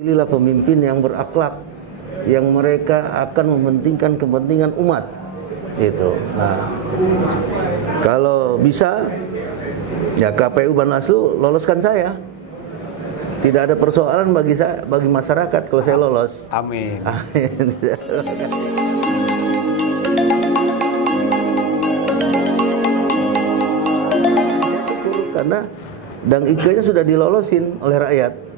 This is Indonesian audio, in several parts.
Pilihlah pemimpin yang berakhlak, yang mereka akan mementingkan kepentingan umat. Itu. Nah, kalau bisa, ya KPU Bawaslu loloskan saya. Tidak ada persoalan bagi saya, bagi masyarakat kalau saya lolos. Amin. Amin. Karena Dang Ike-nya sudah dilolosin oleh rakyat.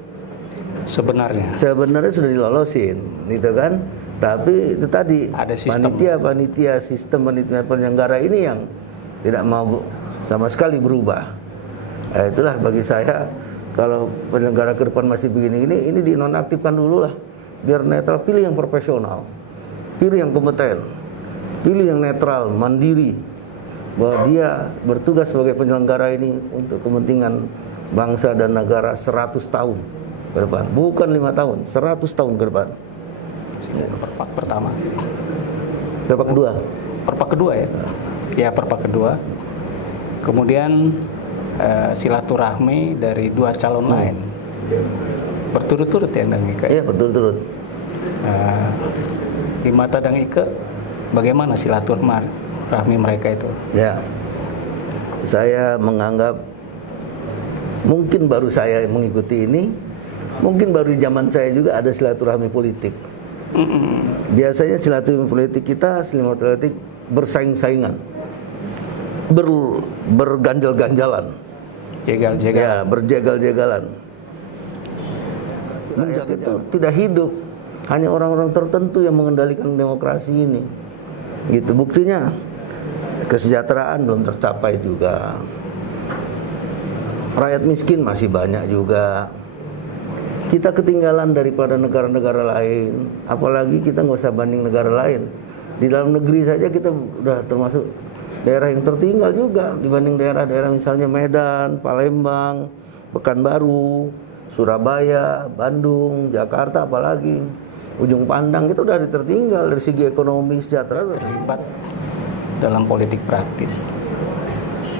Sebenarnya sudah dilolosin, gitu kan? Tapi itu tadi ada sistem panitia penyelenggara ini yang tidak mau sama sekali berubah. Itulah bagi saya, kalau penyelenggara ke depan masih begini ini dinonaktifkan dulu lah, biar netral. Pilih yang profesional, pilih yang kompeten, pilih yang netral, mandiri, bahwa dia bertugas sebagai penyelenggara ini untuk kepentingan bangsa dan negara 100 tahun ke depan, bukan 5 tahun, 100 tahun ke depan. Perpak pertama, perpak kedua, perpak kedua ya, ya perpak kedua. Kemudian silaturahmi dari dua calon lain berturut-turut ya Dang Ike? Iya, berturut-turut. Di mata Dang Ike, bagaimana silaturahmi mereka itu? Ya, saya menganggap mungkin baru saya mengikuti ini, mungkin baru di zaman saya juga ada silaturahmi politik. Biasanya silaturahmi politik kita, silaturahmi politik bersaing-saingan, berganjal-ganjalan, ya, berjegal-jegalan. Menjaga itu tidak hidup, hanya orang-orang tertentu yang mengendalikan demokrasi ini. Gitu, buktinya kesejahteraan belum tercapai juga. Rakyat miskin masih banyak juga. Kita ketinggalan daripada negara-negara lain. Apalagi kita nggak usah banding negara lain. Di dalam negeri saja kita udah termasuk daerah yang tertinggal juga dibanding daerah-daerah misalnya Medan, Palembang, Pekanbaru, Surabaya, Bandung, Jakarta, apalagi Ujung Pandang, kita udah tertinggal dari segi ekonomi, sejahtera. Terlibat dalam politik praktis.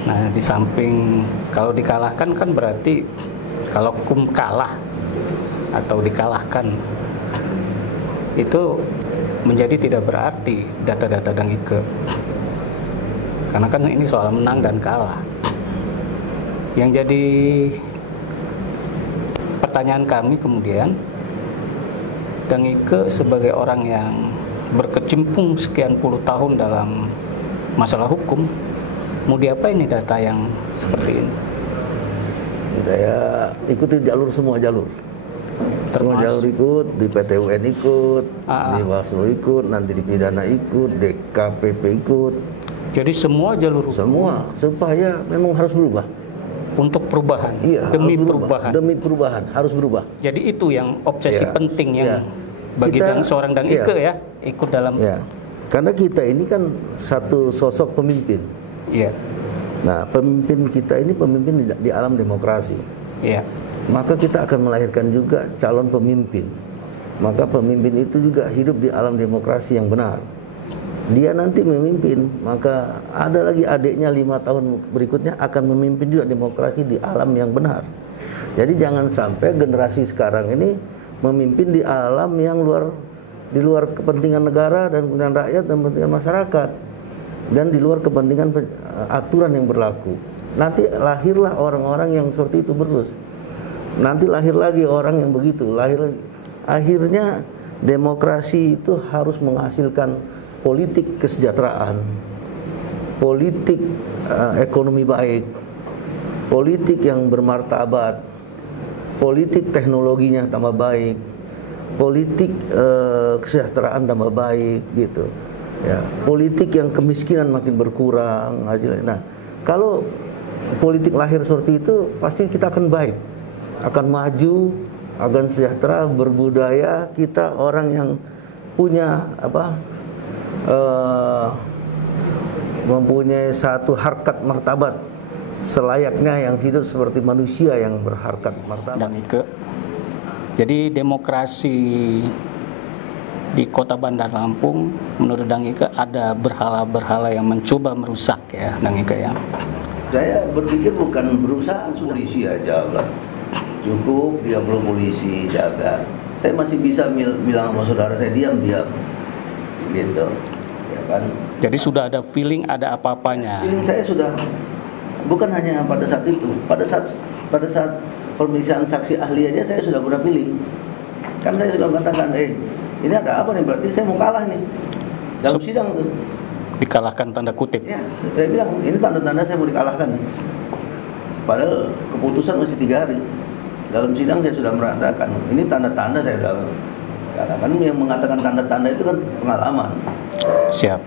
Nah, di samping kalau dikalahkan kan berarti kalau hukum kalah atau dikalahkan itu menjadi tidak berarti data-data Dang Ike. Karena kan ini soal menang dan kalah. Yang jadi pertanyaan kami kemudian, Dang Ike sebagai orang yang berkecimpung sekian puluh tahun dalam masalah hukum, mau diapain nih data yang seperti ini? Saya ikuti semua jalur. Semua jalur ikut, di PT UN ikut, di Bawaslu ikut, nanti di pidana ikut, DKPP ikut. Jadi semua jalur hukum? Semua, supaya memang harus berubah. Untuk perubahan? Iya, demi perubahan? Demi perubahan, harus berubah. Jadi itu yang obsesi penting yang bagi seorang Dang Ike ya, ikut dalam... Ya. Karena kita ini kan satu sosok pemimpin. Iya. Nah, pemimpin kita ini pemimpin di alam demokrasi. Iya. Maka kita akan melahirkan juga calon pemimpin. Maka pemimpin itu juga hidup di alam demokrasi yang benar. Dia nanti memimpin, maka ada lagi adiknya 5 tahun berikutnya akan memimpin juga demokrasi di alam yang benar. Jadi jangan sampai generasi sekarang ini memimpin di alam yang di luar kepentingan negara dan kepentingan rakyat dan kepentingan masyarakat, dan di luar kepentingan aturan yang berlaku. Nanti lahirlah orang-orang yang seperti itu terus. Nanti lahir lagi orang yang begitu, akhirnya demokrasi itu harus menghasilkan politik kesejahteraan, politik ekonomi baik, politik yang bermartabat, politik teknologinya tambah baik, politik kesejahteraan tambah baik, gitu. Ya, politik yang kemiskinan makin berkurang hasilnya. Nah, kalau politik lahir seperti itu, pasti kita akan baik, akan maju, akan sejahtera, berbudaya. Kita orang yang punya mempunyai satu harkat martabat selayaknya yang hidup seperti manusia yang berharkat martabat. Dang Ike, jadi demokrasi di Kota Bandar Lampung menurut Dang Ike ada berhala-berhala yang mencoba merusak ya, Dang Ike ya? Saya berpikir bukan berusaha, polisi aja lah. Cukup 30 polisi jaga saya masih bisa bilang sama saudara saya diam, gitu, ya kan? Jadi sudah ada feeling, ada apa-apanya. Feeling saya sudah, bukan hanya pada saat itu, pada saat pemeriksaan saksi ahli aja saya sudah punya feeling. Kan saya sudah mengatakan, ini ada apa nih? Berarti saya mau kalah nih dalam sidang tuh. Dikalahkan tanda kutip. Ya, saya bilang ini tanda-tanda saya mau dikalahkan. Padahal keputusan masih 3 hari. Dalam sidang saya sudah merasakan, ini tanda-tanda saya sudah katakan. Yang mengatakan tanda-tanda itu kan pengalaman. Siap.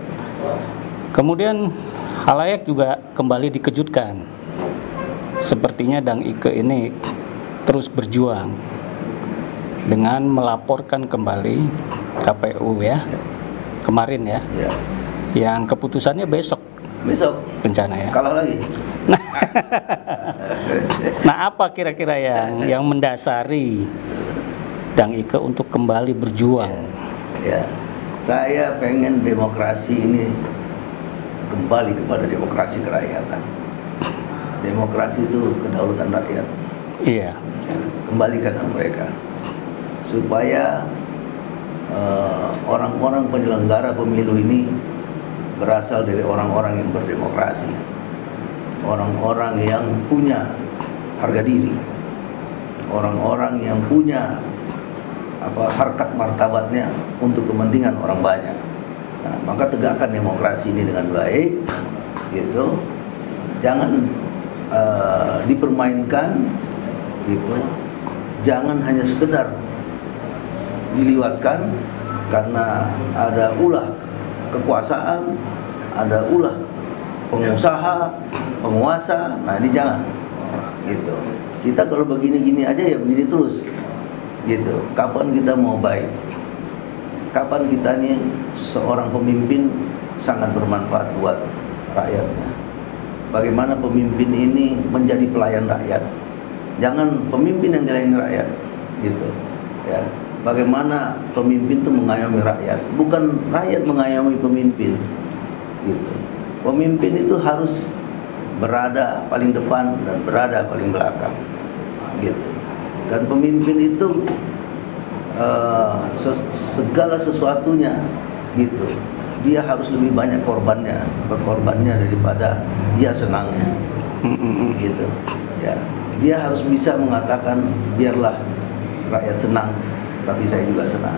Kemudian halayak juga kembali dikejutkan. Sepertinya Dang Ike ini terus berjuang dengan melaporkan kembali KPU ya. Kemarin ya. Ya. Yang keputusannya besok rencana ya. Kalah lagi. Nah, apa kira-kira yang mendasari Dang Ike untuk kembali berjuang? Ya, saya pengen demokrasi ini kembali kepada demokrasi kerakyatan. Demokrasi itu kedaulatan rakyat. Iya. Kembalikan mereka supaya orang-orang penyelenggara pemilu ini berasal dari orang-orang yang berdemokrasi, orang-orang yang punya harga diri, orang-orang yang punya harkat martabatnya untuk kepentingan orang banyak. Nah, maka tegakkan demokrasi ini dengan baik, gitu. Jangan dipermainkan, gitu. Jangan hanya sekedar diliwatkan karena ada ulah kekuasaan, ada ulah pengusaha, penguasa. Nah, ini jangan, gitu. Kita kalau begini-gini aja ya begini terus, gitu. Kapan kita mau baik? Kapan kita nih seorang pemimpin sangat bermanfaat buat rakyatnya? Bagaimana pemimpin ini menjadi pelayan rakyat? Jangan pemimpin yang dilayani rakyat, gitu. Ya. Bagaimana pemimpin itu mengayomi rakyat, bukan rakyat mengayomi pemimpin, gitu. Pemimpin itu harus berada paling depan dan berada paling belakang, gitu. Dan pemimpin itu segala sesuatunya, gitu. Dia harus lebih banyak berkorbannya daripada dia senangnya, gitu. Ya, dia harus bisa mengatakan biarlah rakyat senang, tapi saya juga senang.